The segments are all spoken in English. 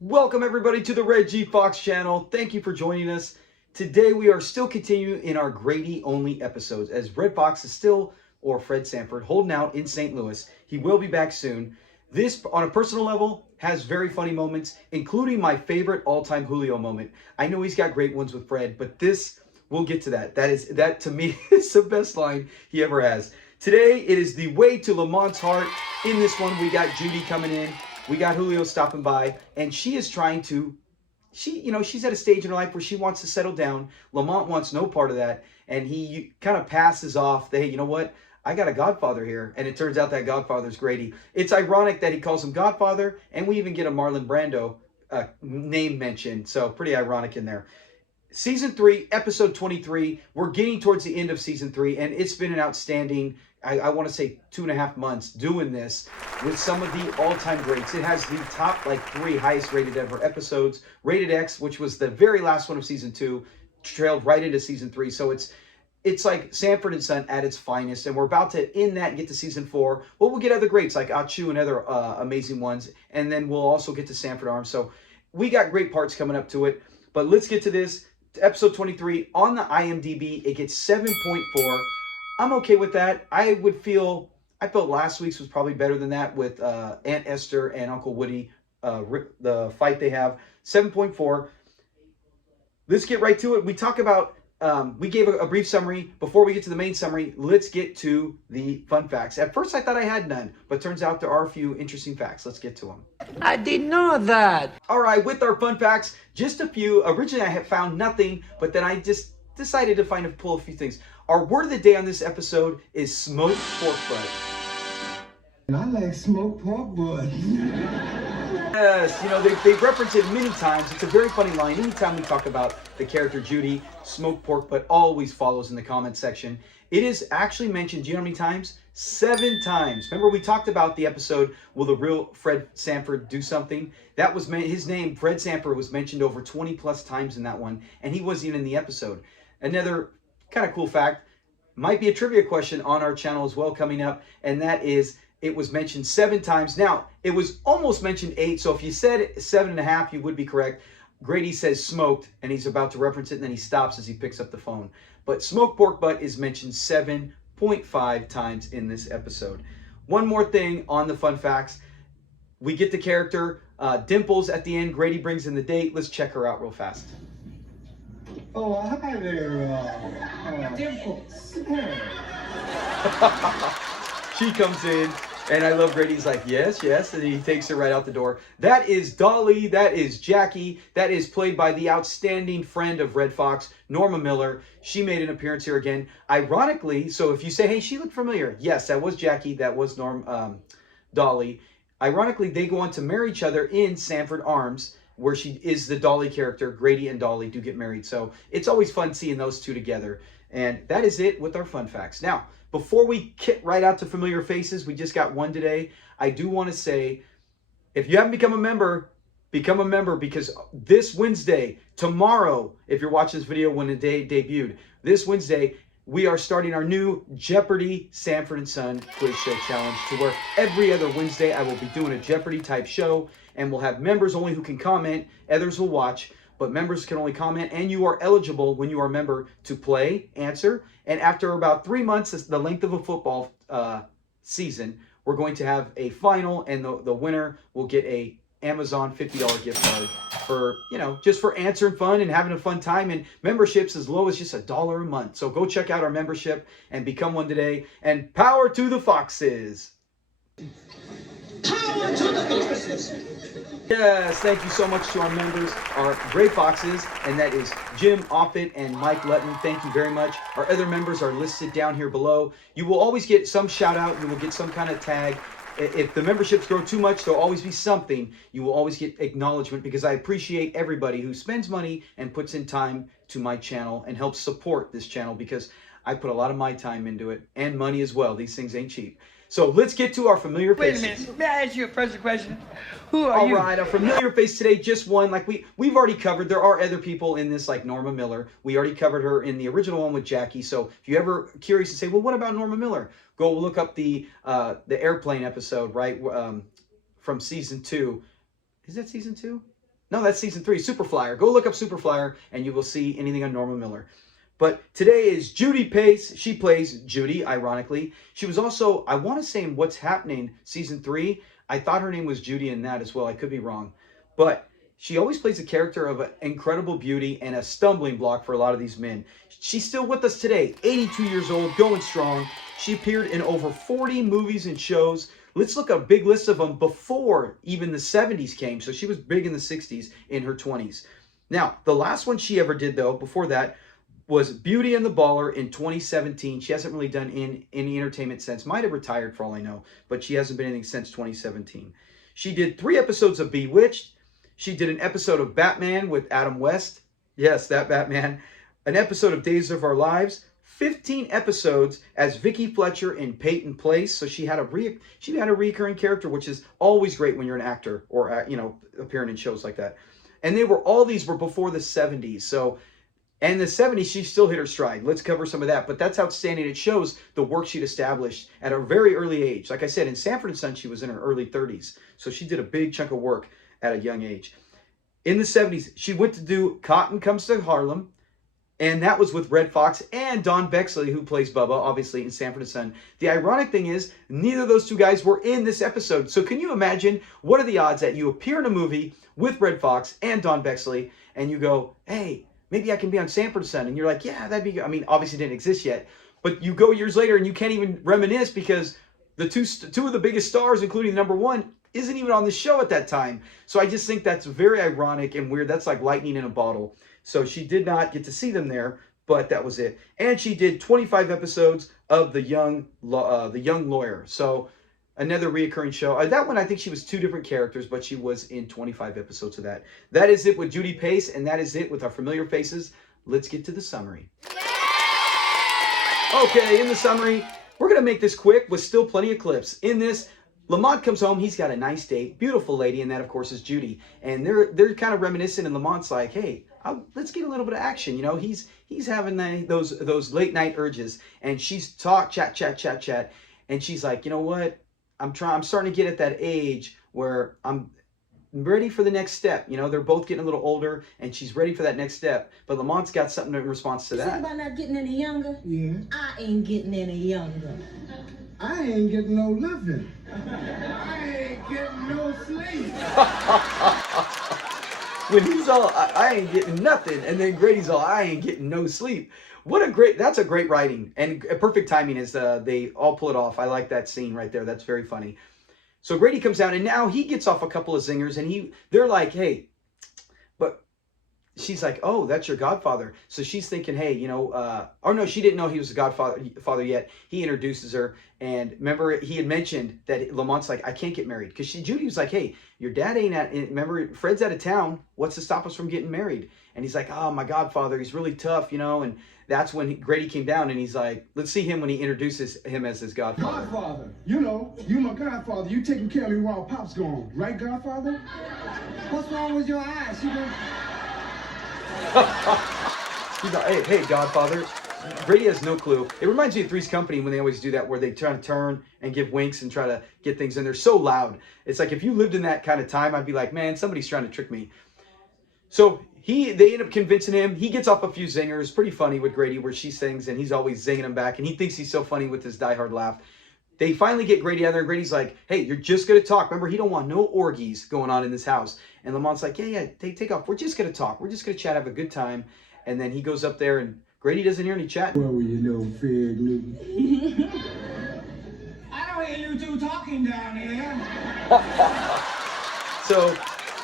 Welcome everybody to the Red G Fox channel. Thank you for joining us. Today we are still continuing in our Grady only episodes as Red Fox is still, or Fred Sanford, holding out in St. Louis. He will be back soon. This, on a personal level, has very funny moments, including my favorite all-time Julio moment. I know he's got great ones with Fred, but this, we'll get to that. That to me is the best line he ever has. Today it is the way to Lamont's heart. In this one we got Judy coming in. We got Julio stopping by, and she is trying to, she's at a stage in her life where she wants to settle down. Lamont wants no part of that, and he kind of passes off, hey, you know what? I got a godfather here, and it turns out that godfather's Grady. It's ironic that he calls him Godfather, and we even get a Marlon Brando name mentioned, so pretty ironic in there. Season 3, episode 23. We're getting towards the end of season 3, and it's been an outstanding, I want to say 2.5 months doing this with some of the all-time greats. It has the top 3 highest rated ever episodes. Rated X, which was the very last one of season 2, trailed right into season 3. So it's like Sanford and Son at its finest, and we're about to end that and get to season 4. Well, we'll get other greats like Achu and other amazing ones, and then we'll also get to Sanford Arms. So we got great parts coming up to it, but let's get to this. Episode 23 on the IMDb, it gets 7.4. I'm okay with that. I felt last week's was probably better than that with Aunt Esther and Uncle Woody, the fight they have. 7.4. Let's get right to it. We talk about, we gave a brief summary. Before we get to the main summary, let's get to the fun facts. At first I thought I had none, but turns out there are a few interesting facts. Let's get to them. I didn't know that. All right, with our fun facts, just a few. Originally I had found nothing, but then I just decided to pull a few things. Our word of the day on this episode is smoked pork butt. I like smoked pork butt. Yes, they've referenced it many times. It's a very funny line. Anytime we talk about the character Judy, smoked pork butt always follows in the comment section. It is actually mentioned, do you know how many times? 7 times. Remember we talked about the episode, will the real Fred Sanford do something? That was his name, Fred Sanford, was mentioned over 20 plus times in that one, and he wasn't even in the episode. Another kind of cool fact, might be a trivia question on our channel as well coming up, and that is it was mentioned 7 times. Now, it was almost mentioned 8, so if you said 7.5, you would be correct. Grady says smoked, and he's about to reference it, and then he stops as he picks up the phone. But smoked pork butt is mentioned 7.5 times in this episode. One more thing on the fun facts. We get the character Dimples at the end. Grady brings in the date. Let's check her out real fast. Oh, hi there, Dimples. She comes in, and I love Grady's like, yes, yes, and he takes her right out the door. That is Dolly, that is Jackie, that is played by the outstanding friend of Red Fox, Norma Miller. She made an appearance here again. Ironically, so if you say, hey, she looked familiar, yes, that was Jackie, that was Dolly. Ironically, they go on to marry each other in Sanford Arms, where she is the Dolly character. Grady and Dolly do get married. So it's always fun seeing those two together. And that is it with our fun facts. Now, before we get right out to familiar faces, we just got one today. I do want to say, if you haven't become a member, because this Wednesday, tomorrow, if you're watching this video when the day debuted, this Wednesday, we are starting our new Jeopardy Sanford and Son Quiz Show Challenge, to where every other Wednesday I will be doing a Jeopardy type show, and we'll have members only who can comment. Others will watch, but members can only comment, and you are eligible when you are a member to play, answer, and after about 3 months, the length of a football season, we're going to have a final, and the winner will get a Amazon $50 gift card for, just for answering fun and having a fun time. And memberships as low as just $1 a month. So go check out our membership and become one today. And power to the Foxes. Power to the Foxes. Yes, thank you so much to our members, our great Foxes, and that is Jim Offit and Mike Lutton. Thank you very much. Our other members are listed down here below. You will always get some shout out. You will get some kind of tag. If the memberships grow too much, there'll always be something. You will always get acknowledgement, because I appreciate everybody who spends money and puts in time to my channel and helps support this channel, because I put a lot of my time into it and money as well. These things ain't cheap. So let's get to our familiar faces. Wait a minute. May I ask you a personal question? Who are you? All right, our familiar face today, just one. Like we've already covered. There are other people in this, like Norma Miller. We already covered her in the original one with Jackie. So if you're ever curious to say, well, what about Norma Miller? Go look up the airplane episode, right, from season 2. Is that season 2? No, that's season 3, Superflyer. Go look up Superflyer and you will see anything on Norma Miller. But today is Judy Pace. She plays Judy, ironically. She was also, I want to say in What's Happening, season 3. I thought her name was Judy in that as well. I could be wrong. But she always plays a character of an incredible beauty and a stumbling block for a lot of these men. She's still with us today, 82 years old, going strong. She appeared in over 40 movies and shows. Let's look at a big list of them before even the 70s came. So she was big in the 60s, in her 20s. Now, the last one she ever did, though, before that, was Beauty and the Baller in 2017. She hasn't really done in any entertainment since. Might have retired for all I know, but she hasn't been anything since 2017. She did 3 episodes of Bewitched. She did an episode of Batman with Adam West. Yes, that Batman. An episode of Days of Our Lives. 15 episodes as Vicky Fletcher in Peyton Place. So she had a recurring character, which is always great when you're an actor or appearing in shows like that. And all these were before the 70s. So, and the 70s, she still hit her stride. Let's cover some of that. But that's outstanding. It shows the work she'd established at a very early age. Like I said, in Sanford and Son, she was in her early 30s. So she did a big chunk of work at a young age. In the 70s, she went to do Cotton Comes to Harlem. And that was with Red Fox and Don Bexley, who plays Bubba, obviously, in Sanford and Son. The ironic thing is, neither of those two guys were in this episode. So can you imagine, what are the odds that you appear in a movie with Red Fox and Don Bexley, and you go, hey, maybe I can be on Sanford and Son. And you're like, yeah, that'd be good. I mean, obviously it didn't exist yet. But you go years later and you can't even reminisce because the two of the biggest stars, including number 1, isn't even on the show at that time. So I just think that's very ironic and weird. That's like lightning in a bottle. So she did not get to see them there, but that was it. And she did 25 episodes of The Young Lawyer. So another reoccurring show. That one, I think she was 2 different characters, but she was in 25 episodes of that. That is it with Judy Pace, and that is it with our familiar faces. Let's get to the summary. Okay, in the summary, we're going to make this quick with still plenty of clips. In this, Lamont comes home. He's got a nice date, beautiful lady, and that, of course, is Judy. And they're kind of reminiscent, and Lamont's like, hey, let's get a little bit of action. You know, he's having those late night urges, and she's chat, and she's like, you know what? I'm starting to get at that age where I'm ready for the next step. You know, they're both getting a little older, and she's ready for that next step. But Lamont's got something in response to that. Think about not getting any younger? Yeah. I ain't getting any younger. I ain't getting no living. I ain't getting no sleep. When he's all, I ain't getting nothing, and then Grady's all, I ain't getting no sleep. That's a great writing, and perfect timing as they all pull it off. I like that scene right there. That's very funny. So Grady comes down, and now he gets off a couple of zingers, and they're like, hey, but she's like, oh, that's your godfather. So she's thinking, hey, or no, she didn't know he was the godfather yet. He introduces her, and remember, he had mentioned that Lamont's like, I can't get married. Because Judy was like, hey, your dad remember, Fred's out of town. What's to stop us from getting married? And he's like, oh, my godfather, he's really tough, and that's when Grady came down, and he's like, let's see him when he introduces him as his godfather. Godfather, you my godfather. You taking care of me while Pop's gone, right, Godfather? What's wrong with your eyes? He's like, hey, Godfather. Grady has no clue. It reminds me of Three's Company when they always do that, where they try to turn and give winks and try to get things in. They're so loud. It's like if you lived in that kind of time, I'd be like, man, somebody's trying to trick me. So they end up convincing him. He gets off a few zingers. Pretty funny with Grady, where she sings and he's always zinging him back, and he thinks he's so funny with his diehard laugh. They finally get Grady out there, and Grady's like, hey, you're just going to talk. Remember, he don't want no orgies going on in this house. And Lamont's like, yeah, take off. We're just going to talk. We're just going to chat, have a good time. And then he goes up there, and Grady doesn't hear any chatting. Well, you know, fig Newton. I don't hear you two talking down here. So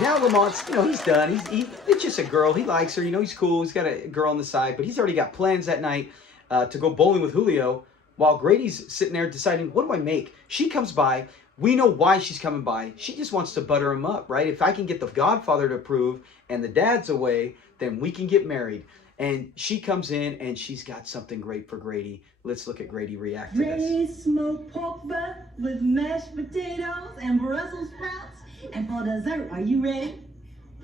now Lamont's, he's done. It's just a girl. He likes her. He's cool. He's got a girl on the side, but he's already got plans that night to go bowling with Julio, while Grady's sitting there deciding, what do I make? She comes by. We know why she's coming by. She just wants to butter him up, right? If I can get the godfather to approve and the dad's away, then we can get married. And she comes in, and she's got something great for Grady. Let's look at Grady react to this. Ready smoked pork butt with mashed potatoes and Brussels sprouts. And for dessert, are you ready?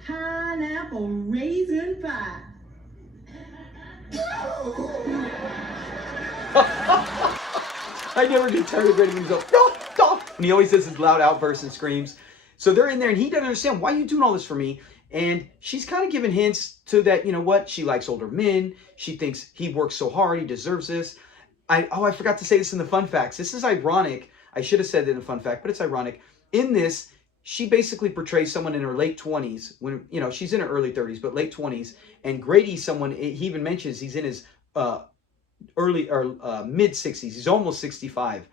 Pineapple raisin pie. I never get tired of Grady when he's like, no, and he always does his loud outbursts and screams. So they're in there, and he doesn't understand, why are you doing all this for me? And she's kind of giving hints to that, you know what, she likes older men. She thinks he works so hard, he deserves this. I forgot to say this in the fun facts. This is ironic. I should have said it in the fun fact, but it's ironic. In this, she basically portrays someone in her late 20s, when, you know, she's in her early 30s, but late 20s. And Grady's someone, he even mentions he's in his early or mid 60s. He's almost 65.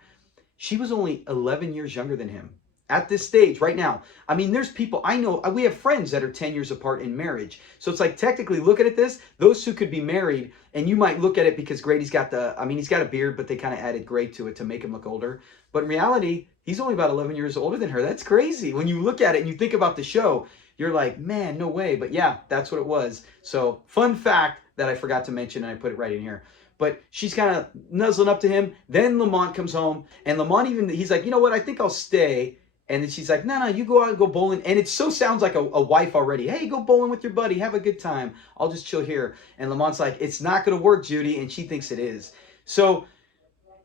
She was only 11 years younger than him at this stage right now. I mean, there's people I know, we have friends that are 10 years apart in marriage. So it's like, technically, looking at this, those two could be married, and you might look at it because Grady's got he's got a beard, but they kind of added gray to it to make him look older. But in reality, he's only about 11 years older than her. That's crazy. When you look at it and you think about the show, you're like, man, no way. But yeah, that's what it was. So fun fact that I forgot to mention, and I put it right in here. But she's kind of nuzzling up to him. Then Lamont comes home, and Lamont he's like, you know what, I think I'll stay. And then she's like, no, you go out and go bowling. And it so sounds like a wife already. Hey, go bowling with your buddy. Have a good time. I'll just chill here. And Lamont's like, it's not going to work, Judy. And she thinks it is. So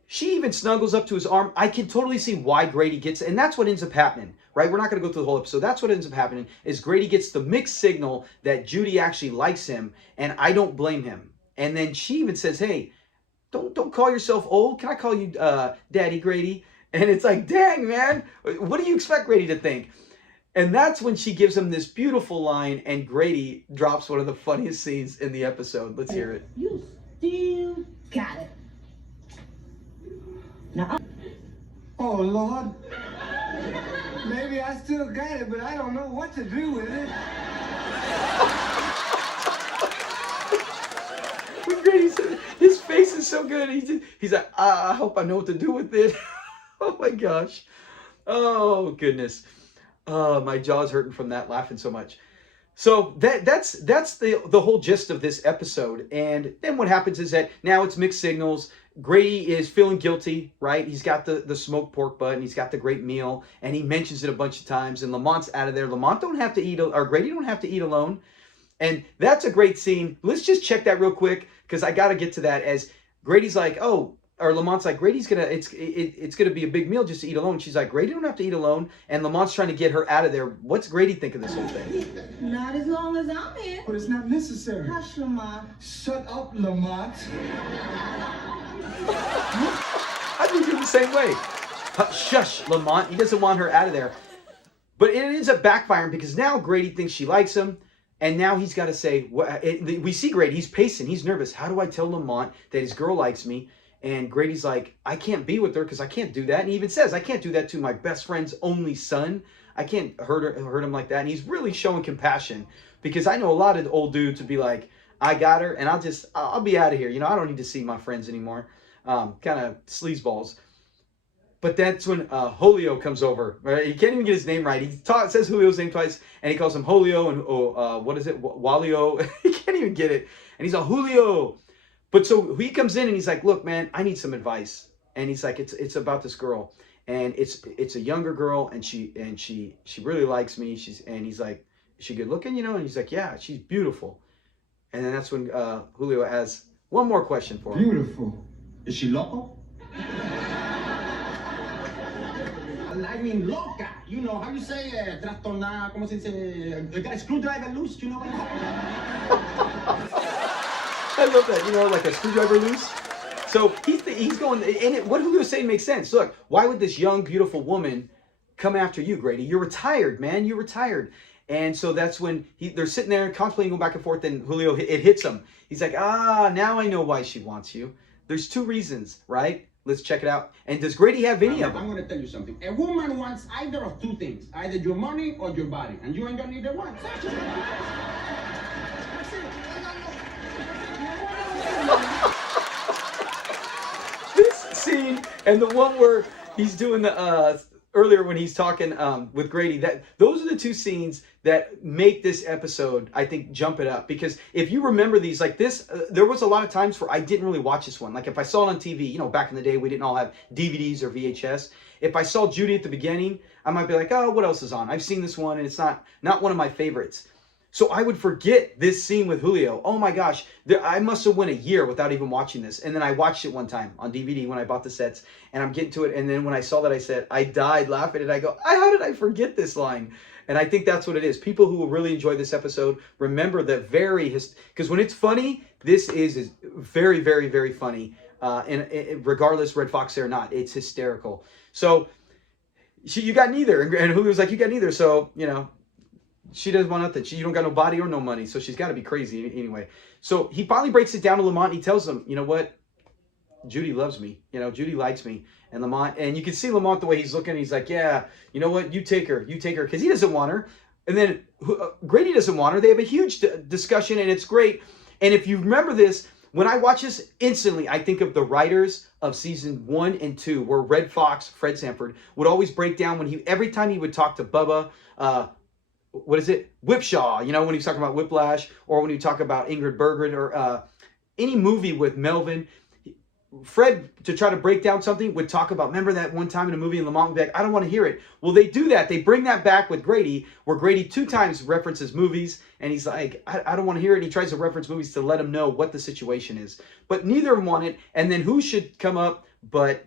she even snuggles up to his arm. I can totally see why Grady gets it. And that's what ends up happening, right? We're not going to go through the whole episode. That's what ends up happening is Grady gets the mixed signal that Judy actually likes him. And I don't blame him. And then she even says, hey, don't call yourself old. Can I call you Daddy Grady? And it's like, dang, man, what do you expect Grady to think? And that's when she gives him this beautiful line, and Grady drops one of the funniest scenes in the episode. Let's hear it. You still got it. Now, Oh, Lord. Maybe I still got it, but I don't know what to do with it. His face is so good. He's like, I hope I know what to do with it. Oh my gosh. Oh goodness. My jaw's hurting from that, laughing so much. So that's the whole gist of this episode. And then what happens is that now it's mixed signals. Grady is feeling guilty, right? He's got the smoked pork butt, and he's got the great meal, and he mentions it a bunch of times. And Lamont's out of there. Lamont don't have to eat, or Grady don't have to eat alone. And that's a great scene. Let's just check that real quick, because I got to get to that. As Grady's like, oh, or Lamont's like, Grady's it's gonna be a big meal just to eat alone. She's like, Grady don't have to eat alone. And Lamont's trying to get her out of there. What's Grady think of this whole thing? not as long as I'm here. But it's not necessary. Hush, Lamont. Shut up, Lamont. I think you're the same way. Shush, Lamont. He doesn't want her out of there. But it ends up backfiring, because now Grady thinks she likes him. And now he's got to say, we see Grady, he's pacing, he's nervous. How do I tell Lamont that his girl likes me? And Grady's like, I can't be with her because I can't do that. And he even says, I can't do that to my best friend's only son. I can't hurt him like that. And he's really showing compassion, because I know a lot of old dudes would be like, I got her, and I'll be out of here. You know, I don't need to see my friends anymore. Kind of sleazeballs. But that's when Julio comes over. Right? He can't even get his name right. He says Julio's name twice, and he calls him Julio and what is it? Walio. He can't even get it. And he's a Julio. But so he comes in and he's like, look, man, I need some advice. And he's like, it's about this girl. And it's a younger girl, and she really likes me. And he's like, is she good looking, you know? And he's like, yeah, she's beautiful. And then that's when Julio has one more question for him. Beautiful. Is she loco? I mean, loca. You know, how you say, trastornada, como se dice, got a screwdriver loose, you know what I'm saying? I love that, you know, like a screwdriver loose. So he's going, and what Julio's saying makes sense. Look, why would this young, beautiful woman come after you, Grady? You're retired, man. You're retired. And so that's when they're sitting there contemplating, going back and forth, and Julio, it hits him. He's like, now I know why she wants you. There's two reasons, right? Let's check it out. And does Grady have any of them? I'm going to tell you something. A woman wants either of two things. Either your money or your body. And you ain't got neither one. This scene, and the one where he's doing the earlier when he's talking with Grady, those are the two scenes that make this episode, I think, jump it up. Because if you remember these, like this, there was a lot of times where I didn't really watch this one. Like if I saw it on TV, you know, back in the day, we didn't all have DVDs or VHS. If I saw Judy at the beginning, I might be like, oh, what else is on? I've seen this one, and it's not one of my favorites. So I would forget this scene with Julio. Oh my gosh, I must have went a year without even watching this. And then I watched it one time on DVD when I bought the sets, and I'm getting to it. And then when I saw that, I said, I died laughing, and I go, how did I forget this line? And I think that's what it is. People who will really enjoy this episode remember the because when it's funny, this is very, very, very funny. And regardless, Red Fox or not, it's hysterical. So you got neither. And Julio's like, you got neither. So, you know, she doesn't want nothing. You don't got no body or no money. So she's got to be crazy anyway. So he finally breaks it down to Lamont. And he tells him, you know what? Judy loves me. You know, Judy likes me. And Lamont, and you can see Lamont the way he's looking. He's like, yeah, you know what? You take her. You take her. Because he doesn't want her. And then Grady doesn't want her. They have a huge discussion, and it's great. And if you remember this, when I watch this, instantly I think of the writers of season 1 and 2, where Red Fox, Fred Sanford, would always break down when every time he would talk to Bubba, what is it? Whipshaw, you know, when he's talking about Whiplash, or when you talk about Ingrid Bergman, or any movie with Melvin, Fred, to try to break down something, would talk about, remember that one time in a movie, and Lamont would be like, I don't want to hear it. Well, they do that. They bring that back with Grady, where Grady 2 times references movies, and he's like, I don't want to hear it. And he tries to reference movies to let him know what the situation is. But neither of them want it. And then who should come up but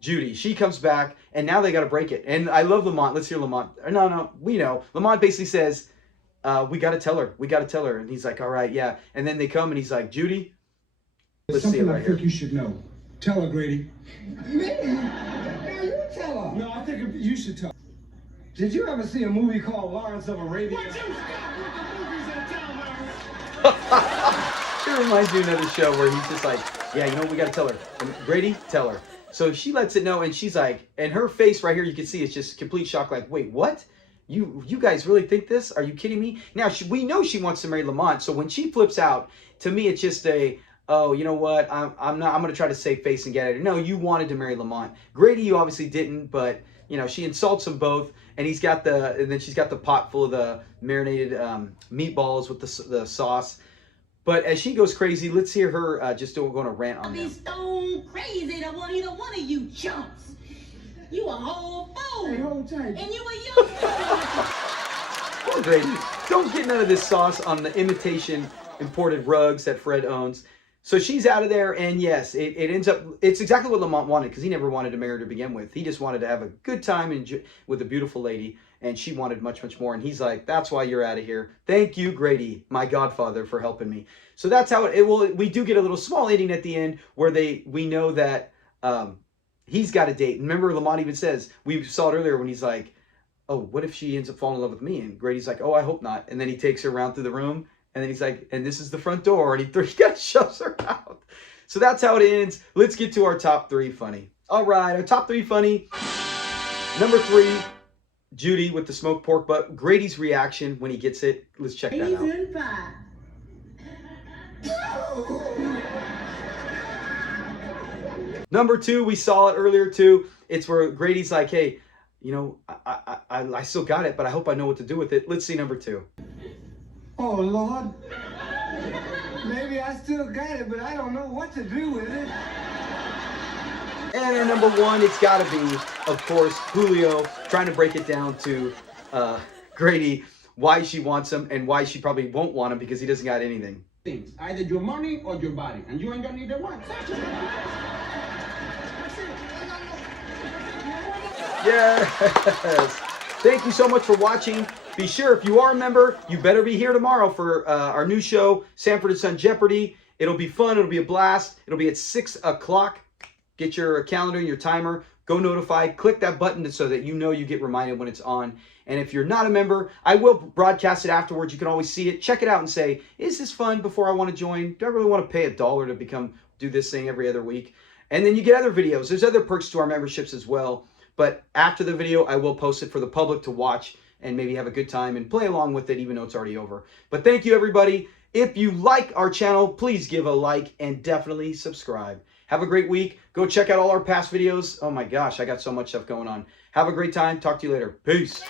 Judy? She comes back, and now they got to break it. And I love Lamont. Let's hear Lamont. No, we know. Lamont basically says, we got to tell her. We got to tell her. And he's like, all right, yeah. And then they come, and he's like, Judy, There's let's see it something right I here. think you should know. Tell her, Grady. Me? Now you tell her. No, I think you should tell her. Did you ever see a movie called Lawrence of Arabia? It reminds me of another show where he's just like, yeah, you know what, we got to tell her. And Grady, tell her. So she lets it know, and she's like, and her face right here, you can see it's just complete shock, like, wait, what? You guys really think this? Are you kidding me? Now, we know she wants to marry Lamont, so when she flips out, to me, it's just oh, you know what? I'm going to try to save face and get at her. No, you wanted to marry Lamont. Grady, you obviously didn't, but, you know, she insults them both, and and then she's got the pot full of the marinated meatballs with the sauce. But as she goes crazy, let's hear her just go on a rant on Be them. stone crazy to want either one of you chumps. You a whole fool. Hey, hold tight. And you a young Poor Grady. Don't get none of this sauce on the imitation imported rugs that Fred owns. So she's out of there, and yes, it ends up, it's exactly what Lamont wanted, because he never wanted to marry her to begin with. He just wanted to have a good time with a beautiful lady, and she wanted much, much more. And he's like, that's why you're out of here. Thank you, Grady, my godfather, for helping me. So that's how we do get a little small ending at the end where we know that he's got a date. Remember, Lamont even says, we saw it earlier when he's like, oh, what if she ends up falling in love with me? And Grady's like, oh, I hope not. And then he takes her around through the room. And then he's like, and this is the front door. And he shoves her out. So that's how it ends. Let's get to our top 3 funny. All right, our top 3 funny. Number 3, Judy with the smoked pork butt. Grady's reaction when he gets it. Let's check that out. raisin pie. Number 2, we saw it earlier too. It's where Grady's like, hey, you know, I still got it, but I hope I know what to do with it. Let's see number 2. Oh, Lord. Maybe I still got it, but I don't know what to do with it. And number 1, it's got to be, of course, Julio trying to break it down to Grady why she wants him and why she probably won't want him because he doesn't got anything. Things. Either your money or your body. And you ain't got neither one. Yes. Thank you so much for watching. Be sure, if you are a member, you better be here tomorrow for our new show, Sanford and Son Jeopardy. It'll be fun. It'll be a blast. It'll be at 6 o'clock. Get your calendar and your timer. Go notified. Click that button so that you know you get reminded when it's on. And if you're not a member, I will broadcast it afterwards. You can always see it. Check it out and say, is this fun before I want to join? Do I really want to pay $1 to do this thing every other week? And then you get other videos. There's other perks to our memberships as well. But after the video, I will post it for the public to watch and maybe have a good time and play along with it even though it's already over. But thank you, everybody. If you like our channel, please give a like and definitely subscribe. Have a great week. Go check out all our past videos. Oh my gosh, I got so much stuff going on. Have a great time. Talk to you later. Peace.